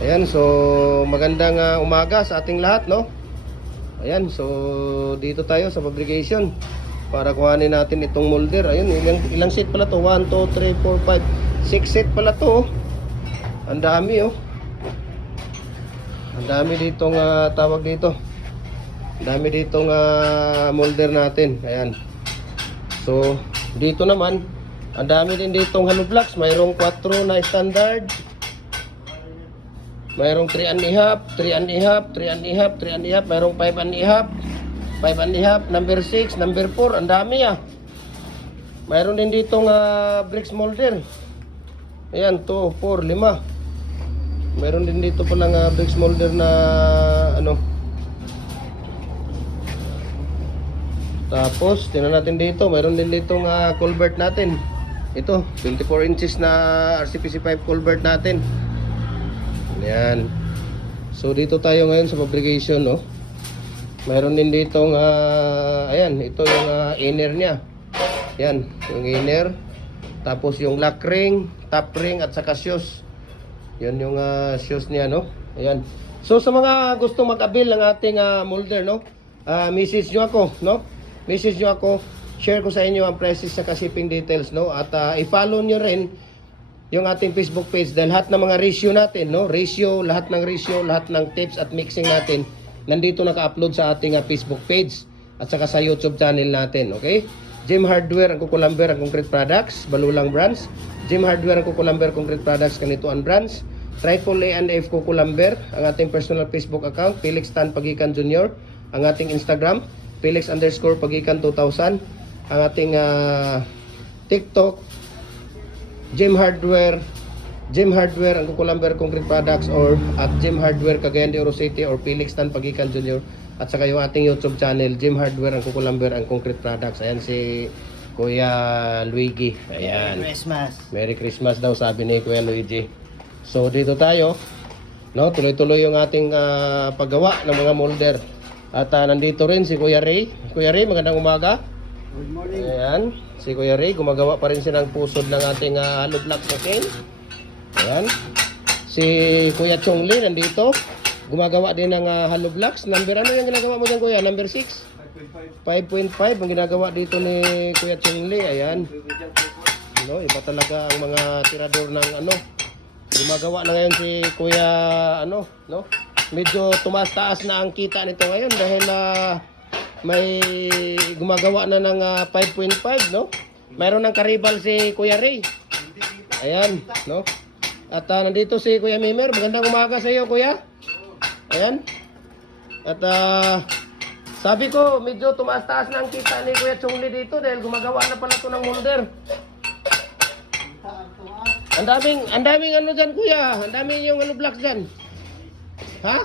Ayan, so magandang umaga sa ating lahat, no? Ayan, so dito tayo sa fabrication para kuhanin natin itong molder. Ayun, ilang set pala to? 1, 2, 3, 4, 5, 6 set pala to. Ang dami, oh. Ang dami ditong tawag dito. Ang dami ditong molder natin. Ayan. So, dito naman, ang dami din ditong hollow blocks. Mayroong 4 na standard. Mayroong 3 and a half, 3 and a half, 3 and a half, 3 and a half. Mayroong 5 and a half, 5 and a half, number 6, number 4. Ang dami ah. Mayroon din ditong bricks molder. Ayan, 2, 4, 5. Mayroon din dito palang bricks molder na ano. Tapos, tingnan natin dito. Mayroon din ditong culvert natin. Ito, 24 inches na RCPC5 culvert natin. Ayan. So, dito tayo ngayon sa fabrication, no? Mayroon din ditong, ayan, ito yung inner niya. Ayan, yung inner. Tapos yung lock ring, top ring, at saka shoes. Yan yung shoes niya, no? Ayan. So, sa mga gustong mag-avail ng ating molder, no? Message nyo ako, no? Message nyo ako, share ko sa inyo ang prices sa shipping details, no? At i-follow nyo rin yung ating Facebook page dahil lahat ng mga ratio natin, no? Lahat ng tips at mixing natin, nandito naka-upload sa ating Facebook page at saka sa YouTube channel natin, okay? Gem Hardware, ang Kukulamber, ang Concrete Products, Balulang Brands. Gem Hardware, ang Kukulamber, Concrete Products, Kanituan Brands. Triple A&F Kukulamber, ang ating personal Facebook account, Felix Tan Pagikan Jr. Ang ating Instagram, Felix_Pagikan 2000. Ang ating TikTok, Gem Hardware, ang Kukulamber Concrete Products, or at Gem Hardware Cagayan de Oro City, or Felix Tan Pagikan Jr. At saka yung ating YouTube channel, Gem Hardware, ang Kukulamber, ang Concrete Products. Ayan si Kuya Luigi. Ayan. Merry Christmas. Merry Christmas daw, sabi ni Kuya Luigi. So dito tayo, no, tuloy-tuloy yung ating paggawa ng mga molder. At nandito rin si Kuya Ray. Kuya Ray, magandang umaga. Good morning. Ayan, si Kuya Ray, gumagawa pa rin siya ng pusod ng ating hollow blocks natin. Ayan. Si Kuya Chong Lee nandito, gumagawa din ng hollow blocks. Number ano yung ginagawa mo dyan, Kuya? Number 6? 5.5 ang ginagawa dito ni Kuya Chong Lee. Ayan. No, iba talaga ang mga tirador ng ano. Gumagawa na ngayon si Kuya ano, no? Medyo tumaas-taas na ang kita nito ngayon dahil may gumagawa na ng 5.5, no? Mayroon ng karibal si Kuya Ray. Ayan, no? At nandito si Kuya Mimer. Magandang umaga sa iyo, Kuya. Ayan. At sabi ko, medyo tumaas-taas na ang kita ni Kuya Chongli dito dahil gumagawa na pala ito ng molder. Ang daming ano dyan, Kuya. Ang daming yung ano blocks dyan. Ha?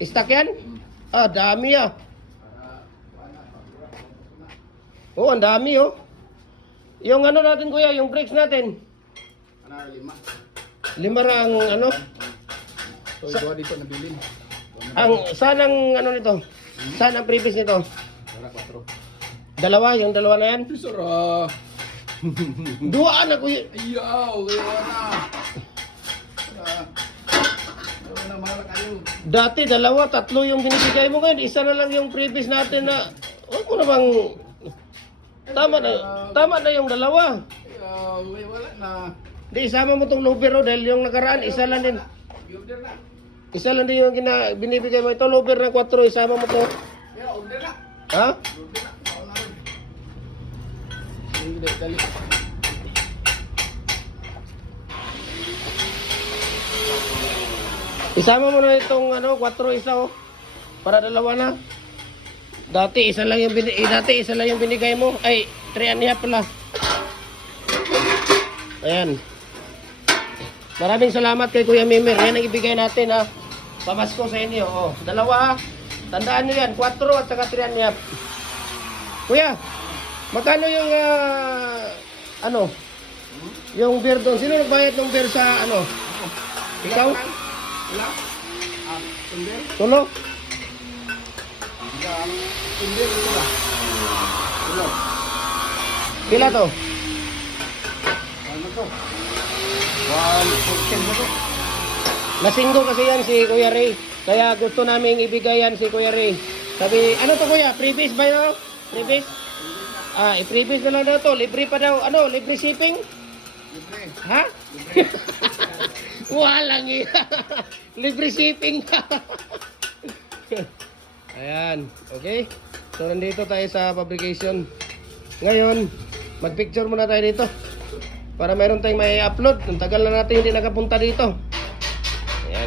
Stock yan? Ah, dami ah. Oh, ang dami oh. Yung ano natin, Kuya, yung brakes natin. 5 ang ano? So, ito dito nabilin. Saan ang ano nito? Saan ang previous nito? 4. Dalawa, yung dalawa na yan? Sura. Duwaan na, Kuya. Ayaw, kaya na mahal kayo. Dati dalawa, tatlo yung binibigay mo ngayon. Isa na lang yung previous natin na huwag mo namang tama na yung dalawa. Ayaw, wala na. Di isama mo tong lover dahil yung nakaraan isa lang din. Order na. Isa lang din yung binibigay mo. Ito lover na 4, isama mo to. Yeah, order na. Ha? Order na. Ako na rin. Hindi, dali. Isama mo na itong ano, 4 isa oh. Para dalawa na. Dati isa lang yung binigay mo. Ay, 3 and a half pala. Ayan. Maraming salamat kay Kuya Mimer. Yan ang ibigay natin ha. Pamasko sa inyo. Oh, dalawa ha. Tandaan nyo yan. 4 at saka 3 and a half. Kuya, magkano yung ano? Yung beer doon. Sino nagbayad ng beer sa ano? Ikaw? Wala? Order? Tulo? Order ito ba? Tulo. Pila to? Ano to? 1% na to. Nasinggo kasi yan si Kuya Ray. Kaya gusto namin ibigay yan si Kuya Ray. Sabi, ano to Kuya? Freebies ba yun? Freebies? I-freebies na lang daw to. Libre pa daw. Ano? Libre shipping? Libre. Ha? Walang iya. Libre shipping pa. Ayan. Okay? So, nandito tayo sa fabrication. Ngayon, mag-picture muna tayo dito. Para meron tayong may upload. Ang tagal na natin hindi nakapunta dito.